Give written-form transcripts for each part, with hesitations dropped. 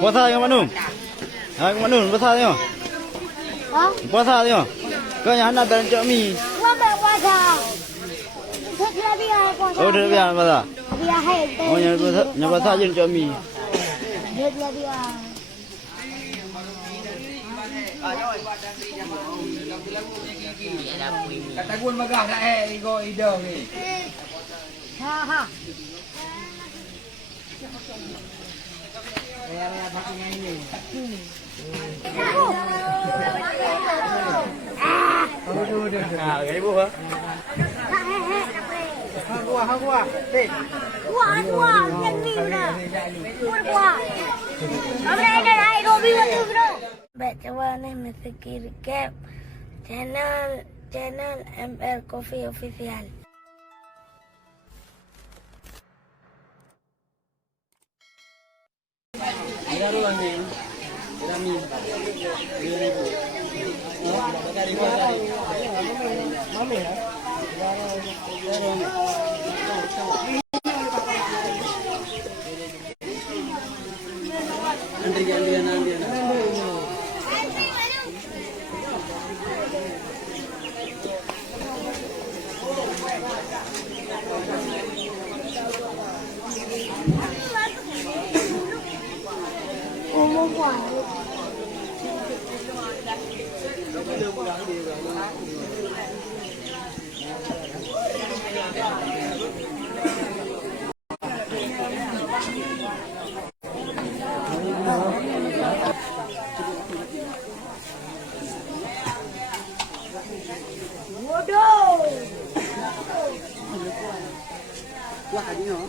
Puasa yang mana? Yang mana? Puasa yang? Puasa yang? Kau yang nak berencok mi? Puasa. Saya biar puasa. Oh, dah biar puasa. Biar hai. Oh, yang puasa je berencok mi. Dia biar. Kata gue megah dah ego hidung ni. Ha. Raya pakai ini. Ibu ha? Gua. Gua, yang ni dah. Gua. Abang ada air Robi waktu bro. Baca ni mesti kirim channel ML Coffee Official. Ada ruang ni. Kami. Mami ya? Antrian. Wah, ini oh.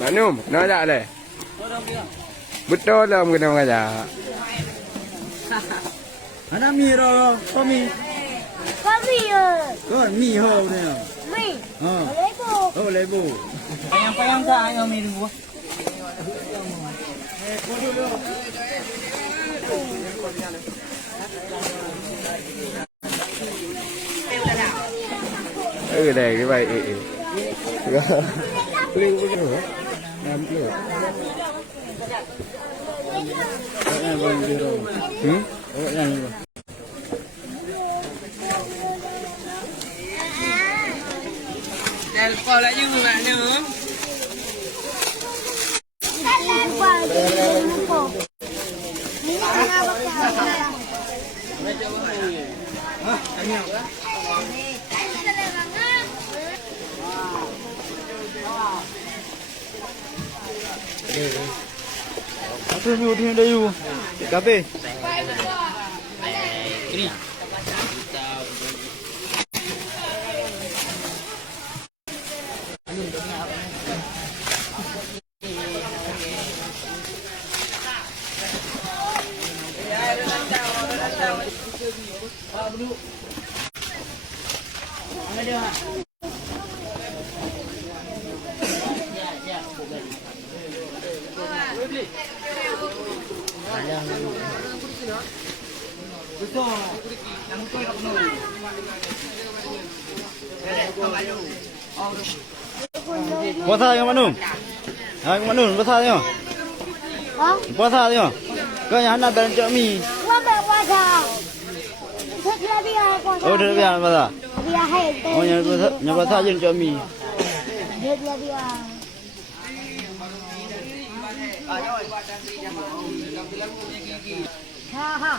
Manum, nak tak le? Betul lah kena ngajak. Anak mi ro, kau mi. Kopi ya. Kau mi ho ni. Mi. Ha. Lebo. Oh, lebo. Payang tak ayo mi dulu. Đây cái vậy. Beli nữa. Làm chưa? Telepon lại như người bạn nữa. Aku ni udah ada you. Kape. Ini. Betul. Yang betul tak penuh. Puasa yang mana? Yang mana? Puasa yang? Hah? Puasa yang? Kau yang nak beli cak mi? Gua tak puasa. Setelah dia puasa. Oh, dah biar puasa. Dia hai. Oh, yang puasa je cak mi. Dia dia. Ha ha.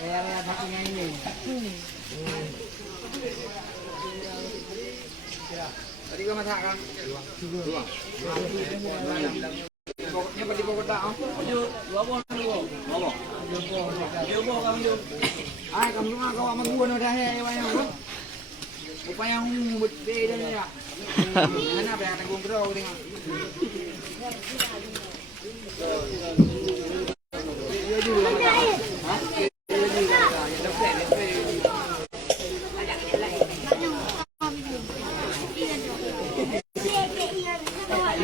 Yang pakai ini. Tadi kau masak kan? Dua. Ini bagi bawa tak? Dua bon dulu. Dua. Dua bon kamu. Ai kamu mah kau amat dua dah he wayang. Upaya yang bede dan ya. Mana apa yang tanggung gerau tengok. Dia dulu. Hah?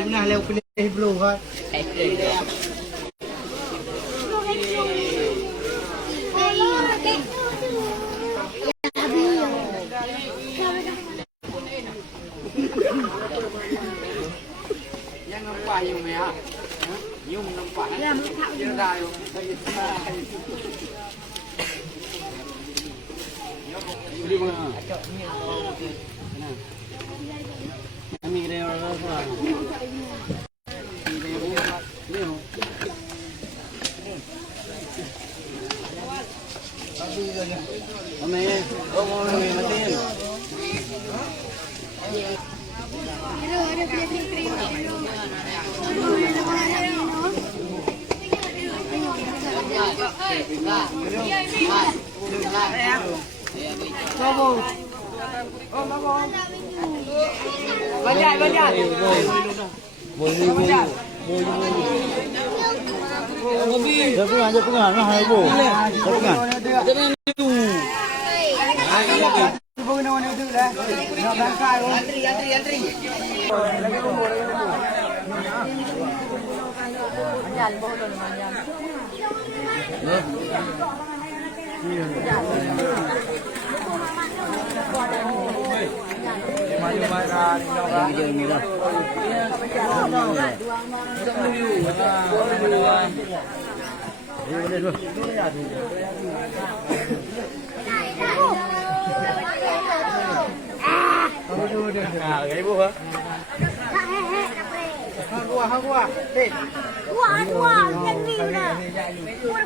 Nah, leo pilih blue kan. Yang nampak yung ya. Yung nampak. Yung tayo. Beli mana? Kami kena orang-orang. Banyak. Jangan pengan, nah ibu. Jangan. Ibu kena warna itu dah. Nak berangkat. Antri. Gua. Yang ni bro.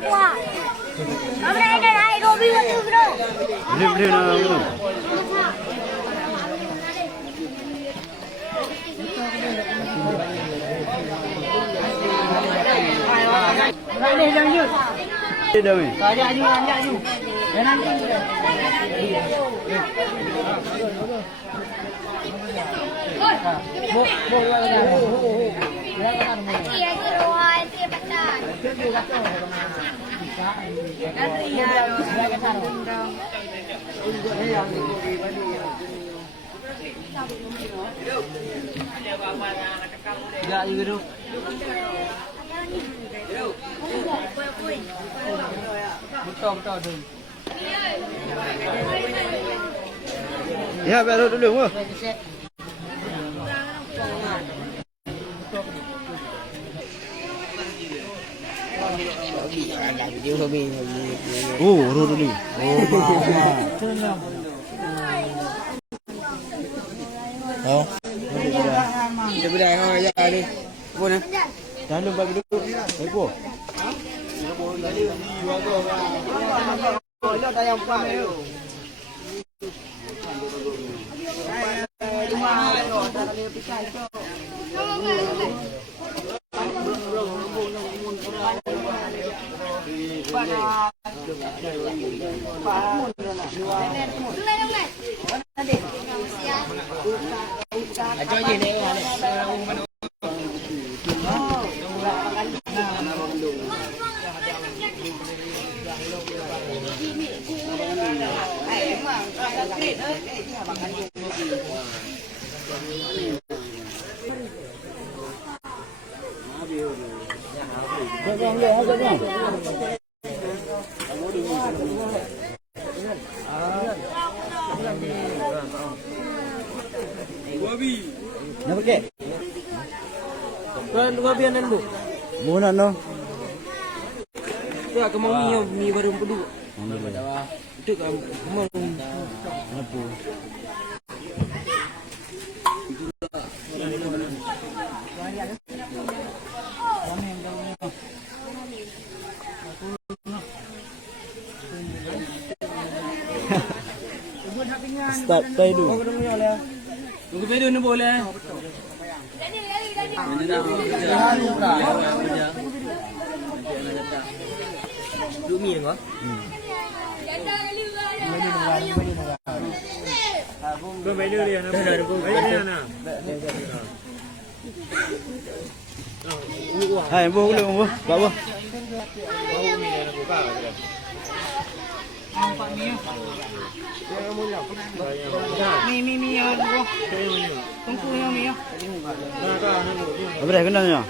Gua. Abang ada air Robi waktu bro. Beli nak. Ni jangan jut. Dah ni. Ajak ju. Jangan nanti. Tidak juga tu. Betul tu. Ya, baru dulu. Oh, baru dulu. Oh. Dia berdaya kau ya ni. Pun eh. Jangan lupa dulu. Ibu. Dia dah yang pam tu. Ajo je ni. Jangan boleh, ada dia. Nak pakai? Kan dua bianan bu. Muna no. Ya kemau mi baru pedu. Itu kan mau Apa? Start tayo dulu. Tunggu video ni boleh. Dumi enggak? Hai, bu, bu, bawa. Mi ya bu. Tunggu ya mi ya. Apa dah kenalnya?